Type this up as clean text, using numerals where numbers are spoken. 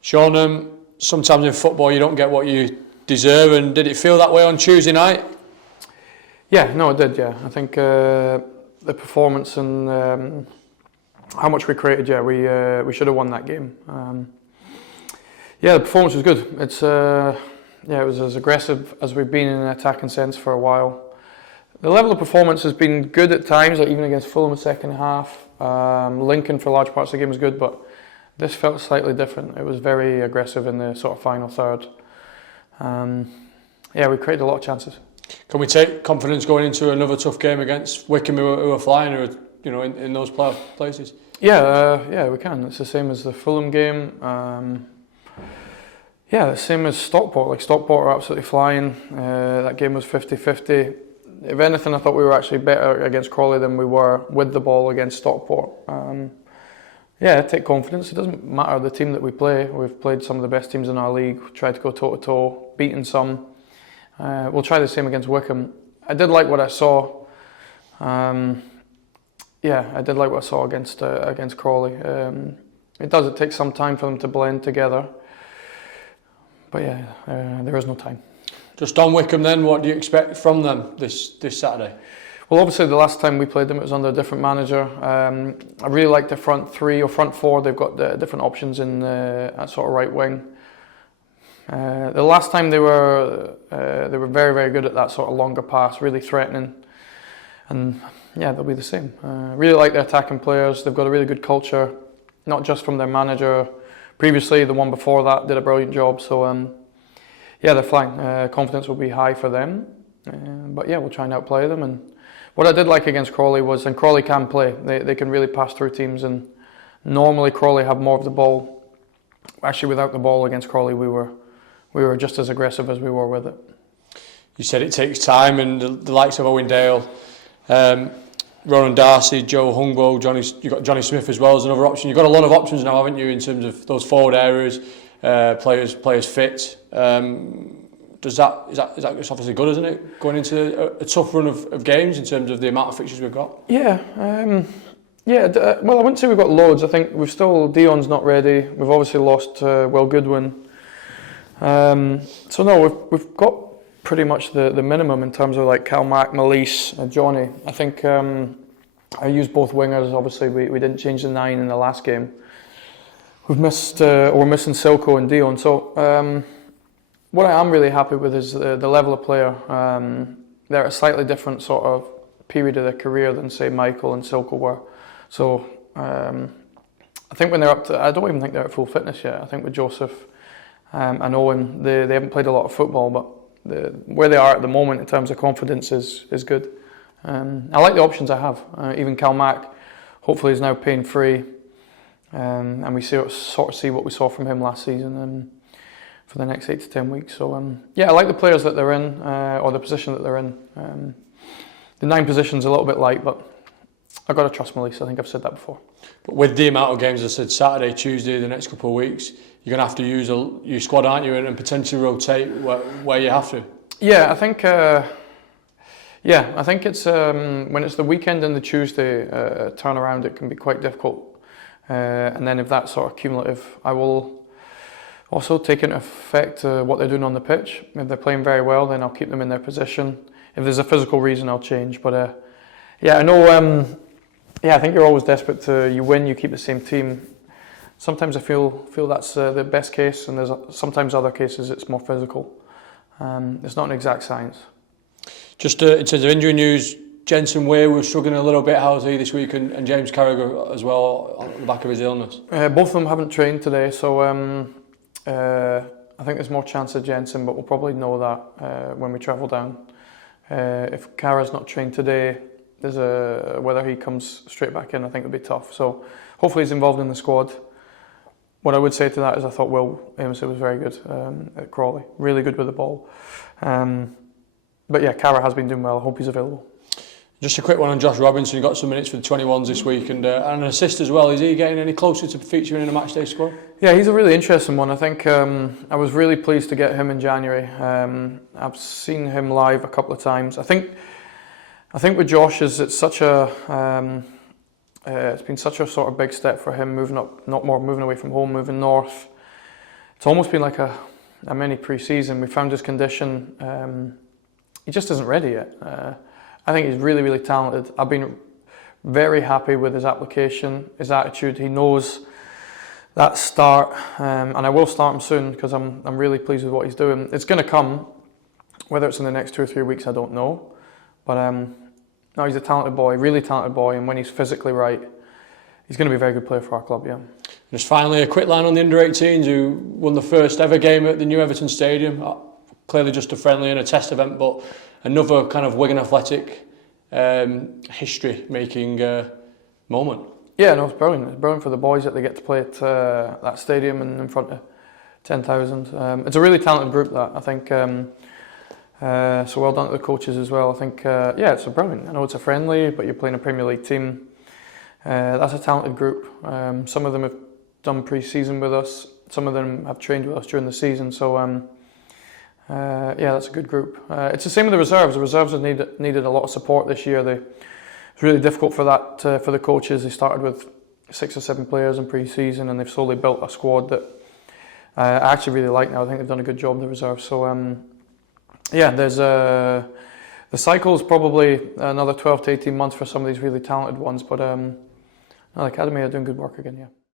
Shaun, sometimes in football you don't get what you deserve, and did it feel that way on Tuesday night? Yeah, no, it did. Yeah, I think the performance and how much we created. Yeah, we should have won that game. Yeah, the performance was good. It's it was as aggressive as we've been in an attacking sense for a while. The level of performance has been good at times, like even against Fulham in the second half. Lincoln for large parts of the game was good, but this felt slightly different. It was very aggressive in the sort of final third. Yeah, we created a lot of chances. Can we take confidence going into another tough game against Wycombe, who are flying, who are, in those playoff places? Yeah, we can. It's the same as the Fulham game. Yeah, the same as Stockport. Like Stockport are absolutely flying. That game was 50-50. If anything, I thought we were actually better against Crawley than we were with the ball against Stockport. Yeah, take confidence. It doesn't matter the team that we play. We've played some of the best teams in our league. We tried to go toe-to-toe, beaten some. We'll try the same against Wycombe. I did like what I saw. Yeah, I did like what I saw against Crawley. It takes some time for them to blend together. But yeah, there is no time. Just on Wycombe then, what do you expect from them this Saturday? Well, obviously the last time we played them it was under a different manager. I really like the front three or front four. They've got different options in that sort of right wing. The last time they were very, very good at that sort of longer pass, really threatening. And yeah, they'll be the same. Really like their attacking players. They've got a really good culture, not just from their manager. Previously, the one before that did a brilliant job. So yeah, they're flying. Confidence will be high for them. But yeah, we'll try and outplay them. And what I did like against Crawley was, and Crawley can play. They can really pass through teams. And normally Crawley have more of the ball. Actually, without the ball against Crawley, we were just as aggressive as we were with it. You said it takes time, and the likes of Owen Dale, Ronan Darcy, Joe Hungbo, you've got Johnny Smith as well as another option. You've got a lot of options now, haven't you, in terms of those forward areas, players fit. Is that it's obviously good, isn't it, going into a tough run of games in terms of the amount of fixtures we've got? Yeah. Well, I wouldn't say we've got loads. I think Dion's not ready. We've obviously lost Will Goodwin. So no, we've got pretty much the minimum in terms of like Cal Mack, Malise, Johnny. I think I used both wingers. Obviously, we didn't change the 9 in the last game. We're missing Silko and Dion. So what I am really happy with is the level of player. They're at a slightly different sort of period of their career than say Michael and Silko were. So I think when they're up to, I don't even think they're at full fitness yet. I think with Joseph and Owen, they haven't played a lot of football, but where they are at the moment in terms of confidence is good. I like the options I have. Even Cal Mack, hopefully, is now pain free, and we sort of see what we saw from him last season for the next 8 to 10 weeks. So yeah, I like the players that they're in, or the position that they're in. The 9 position's a little bit light, but I've got to trust Malise. I think I've said that before. But with the amount of games, as I said, Saturday, Tuesday, the next couple of weeks, you're going to have to use your squad, aren't you, and potentially rotate where you have to. Yeah, I think it's when it's the weekend and the Tuesday turnaround, it can be quite difficult. And then if that's sort of cumulative, I will also take into effect what they're doing on the pitch. If they're playing very well, then I'll keep them in their position. If there's a physical reason, I'll change. But yeah, I know. I think you're always desperate you win, you keep the same team. Sometimes I feel that's the best case, and there's sometimes other cases it's more physical. It's not an exact science. Just in terms of injury news, Jensen Way was struggling a little bit. How's he this week? And James Carragher as well on the back of his illness. Both of them haven't trained today, so I think there's more chance of Jensen, but we'll probably know that when we travel down. If Carra's not trained today, whether he comes straight back in, I think it'll be tough. So hopefully he's involved in the squad. What I would say to that is I thought Will Amos was very good at Crawley, really good with the ball. But yeah, Carra has been doing well. I hope he's available. Just a quick one on Josh Robinson. He got some minutes for the 21s this week and an assist as well. Is he getting any closer to featuring in a matchday squad? Yeah, he's a really interesting one. I think I was really pleased to get him in January. I've seen him live a couple of times. I think with Josh it's such a it's been such a sort of big step for him moving up, moving away from home, moving north. it's almost been like a mini pre-season. We found his condition. He just isn't ready yet. I think he's really, really talented. I've been very happy with his application, his attitude. He knows that start, and I will start him soon because I'm really pleased with what he's doing. It's going to come, whether it's in the next 2 or 3 weeks, I don't know. But no, he's a talented boy, really talented boy, and when he's physically right, he's going to be a very good player for our club, yeah. Just finally, a quick line on the under-18s who won the first ever game at the new Everton Stadium. Clearly just a friendly and a test event, but another kind of Wigan Athletic history-making moment. Yeah, no, it's brilliant. It's brilliant for the boys that they get to play at that stadium and in front of 10,000. It's a really talented group, that, I think. So well done to the coaches as well. I think, yeah, it's brilliant. I know it's a friendly, but you're playing a Premier League team. That's a talented group. Some of them have done pre-season with us. Some of them have trained with us during the season. So, yeah, that's a good group. It's the same with the reserves. The reserves have needed a lot of support this year. It's really difficult for that for the coaches. They started with 6 or 7 players in pre-season, and they've slowly built a squad that I actually really like now. I think they've done a good job in the reserves. So, yeah, there's the cycle's probably another 12 to 18 months for some of these really talented ones, but the academy are doing good work again, yeah.